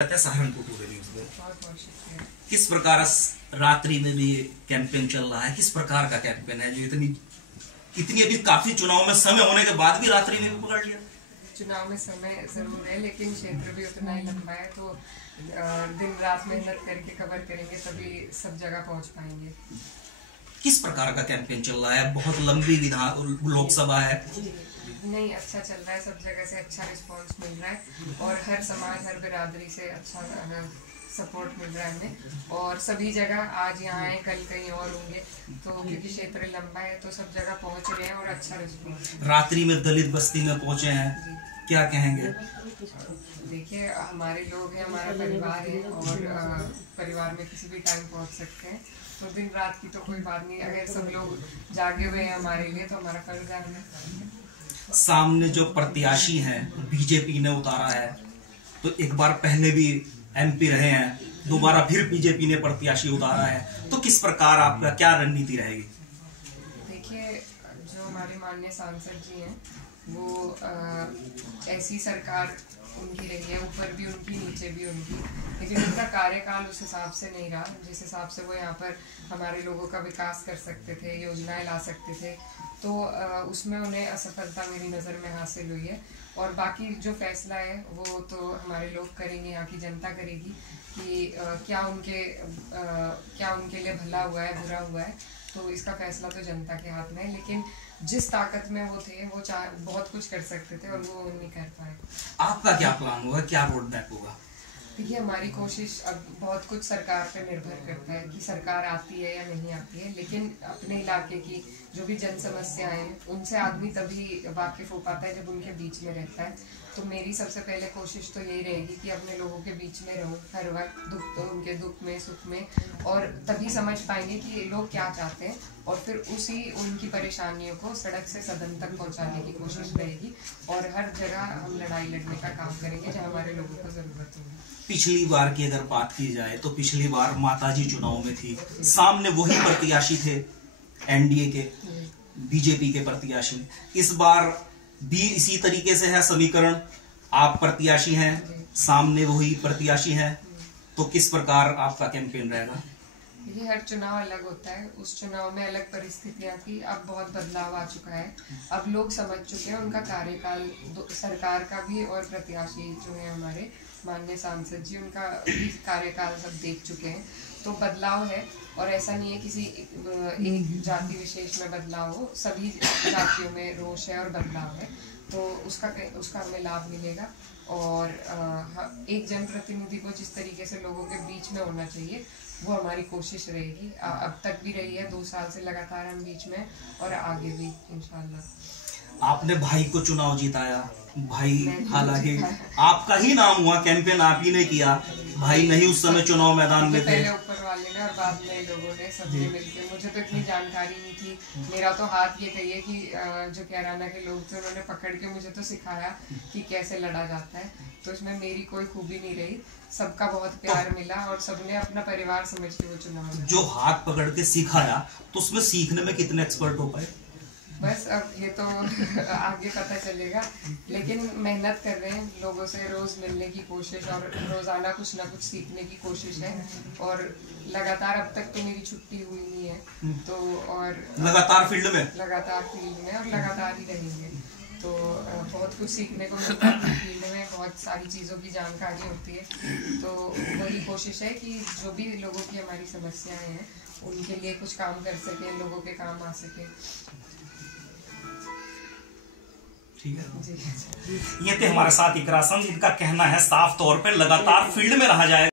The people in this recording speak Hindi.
सहारनपुर टुडे न्यूज में किस प्रकार रात्रि में भी ये कैंपेन चल रहा है, किस प्रकार का कैंपेन है जो इतनी अभी काफी चुनाव में समय होने के बाद भी रात्रि में भी पकड़ लिया? चुनाव में समय जरूर है, लेकिन क्षेत्र भी उतना ही लंबा है, तो दिन रात मेहनत करके कवर करेंगे तभी सब जगह पहुंच पाएंगे। किस प्रकार का कैंपेन चल रहा है? बहुत लंबी लोकसभा है। नहीं, अच्छा चल रहा है, सब जगह से अच्छा रिस्पांस मिल रहा है और हर समाज हर बिरादरी से अच्छा सपोर्ट मिल रहा है हमें। और सभी जगह आज यहाँ आए, कल कहीं और होंगे, तो क्योंकि क्षेत्र लंबा है तो सब जगह पहुँच रहे हैं और अच्छा रिस्पांस। रात्रि में दलित बस्ती में पहुंचे हैं, क्या कहेंगे? देखिए, हमारे लोग हैं, हमारा परिवार है और परिवार में किसी भी टाइम पहुँच सकते हैं, तो दिन रात की तो कोई बात नहीं। अगर सब लोग जागे हुए हैं हमारे लिए तो हमारा फर्ज है हमें। सामने जो प्रत्याशी हैं बीजेपी ने उतारा है, तो एक बार पहले भी एमपी रहे हैं, दोबारा फिर बीजेपी ने प्रत्याशी उतारा है, तो किस प्रकार आपका क्या रणनीति रहेगी? देखिए, जो हमारे माननीय सांसद जी हैं वो ऐसी सरकार उनकी रही है, ऊपर भी उनकी नीचे भी उनकी, लेकिन उनका कार्यकाल उस हिसाब से नहीं रहा जिस हिसाब से वो यहाँ पर हमारे लोगों का विकास कर सकते थे, योजनाएं ला सकते थे, तो उसमें उन्हें असफलता मेरी नज़र में हासिल हुई है। और बाकी जो फैसला है वो तो हमारे लोग करेंगे, यहाँ की जनता करेगी कि क्या उनके लिए भला हुआ है, बुरा हुआ है, तो इसका फैसला तो जनता के हाथ में है। लेकिन जिस ताकत में वो थे वो बहुत कुछ कर सकते थे और वो नहीं कर पाए। आपका क्या प्लान होगा, क्या रोड मैप होगा? देखिए, हमारी कोशिश अब बहुत कुछ सरकार पे निर्भर करता है कि सरकार आती है या नहीं आती है, लेकिन अपने इलाके की जो भी जन समस्याएं हैं उनसे आदमी तभी वाकिफ हो पाता है जब उनके बीच में रहता है। तो मेरी सबसे पहले कोशिश तो यही रहेगी कि अपने लोगों के बीच में रहूं हर वक्त, उनके दुख में सुख में, और तभी समझ पाएंगे कि लोग क्या चाहते हैं और फिर उनकी परेशानियों को सड़क से सदन तक पहुंचाने की कोशिश रहेगी। और हर जगह हम लड़ाई लड़ने का काम करेंगे जहाँ हमारे लोगों को जरूरत होगी। पिछली बार की अगर बात की जाए तो पिछली बार माताजी चुनाव में थी, सामने वही प्रत्याशी थे एनडीए के, बीजेपी के प्रत्याशी। इस बार भी इसी तरीके से है समीकरण, आप प्रत्याशी हैं, सामने वही प्रत्याशी हैं, तो किस प्रकार आपका कैंपेन रहेगा? ये हर चुनाव अलग होता है, उस चुनाव में अलग परिस्थितियां थी, अब बहुत बदलाव आ चुका है, अब लोग समझ चुके हैं उनका कार्यकाल, सरकार का भी और प्रत्याशी जो है हमारे माननीय सांसद जी, उनका भी कार्यकाल सब देख चुके हैं, तो बदलाव है। और ऐसा नहीं है किसी एक जाति विशेष में बदलाव हो, सभी जातियों में रोष है और बदलाव है, तो उसका हमें लाभ मिलेगा। और एक जनप्रतिनिधि को जिस तरीके से लोगों के बीच में होना चाहिए वो हमारी कोशिश रहेगी, अब तक भी रही है, 2 साल से लगातार हम बीच में और आगे भी इंशाल्लाह। आपने भाई को चुनाव जिताया, भाई हालांकि आपका ही नाम हुआ, कैंपेन आप ही ने किया, भाई नहीं उस समय चुनाव मैदान में थे। पहले ऊपर वाले ने और बाद में लोगों ने सबने मिलकर, मुझे तो इतनी जानकारी नहीं थी, मेरा तो हाथ ये कहिए कि जो कैराना के लोग थे उन्होंने पकड़ के मुझे तो सिखाया कि कैसे लड़ा जाता है, तो इसमें मेरी कोई खूबी नहीं रही, सबका बहुत प्यार मिला और सबने अपना परिवार समझ के वो चुनाव जो हाथ पकड़ के सिखाया, तो उसमें सीखने में कितने एक्सपर्ट हो पाए? बस अब ये तो आगे पता चलेगा, लेकिन मेहनत कर रहे हैं, लोगों से रोज मिलने की कोशिश और रोजाना कुछ ना कुछ सीखने की कोशिश है। और लगातार अब तक तो मेरी छुट्टी हुई नहीं है, तो और लगातार फील्ड में और लगातार ही रहेंगे, तो बहुत कुछ सीखने को मिलता है फील्ड में, बहुत सारी चीज़ों की जानकारी होती है, तो वही कोशिश है कि जो भी लोगों की हमारी समस्याएं हैं उनके लिए कुछ काम कर सकें, लोगों के काम आ सके। ठीक है, ये थे हमारे साथ इकरा संघ, इनका कहना है साफ तौर पे लगातार फील्ड में रहा जाएगा।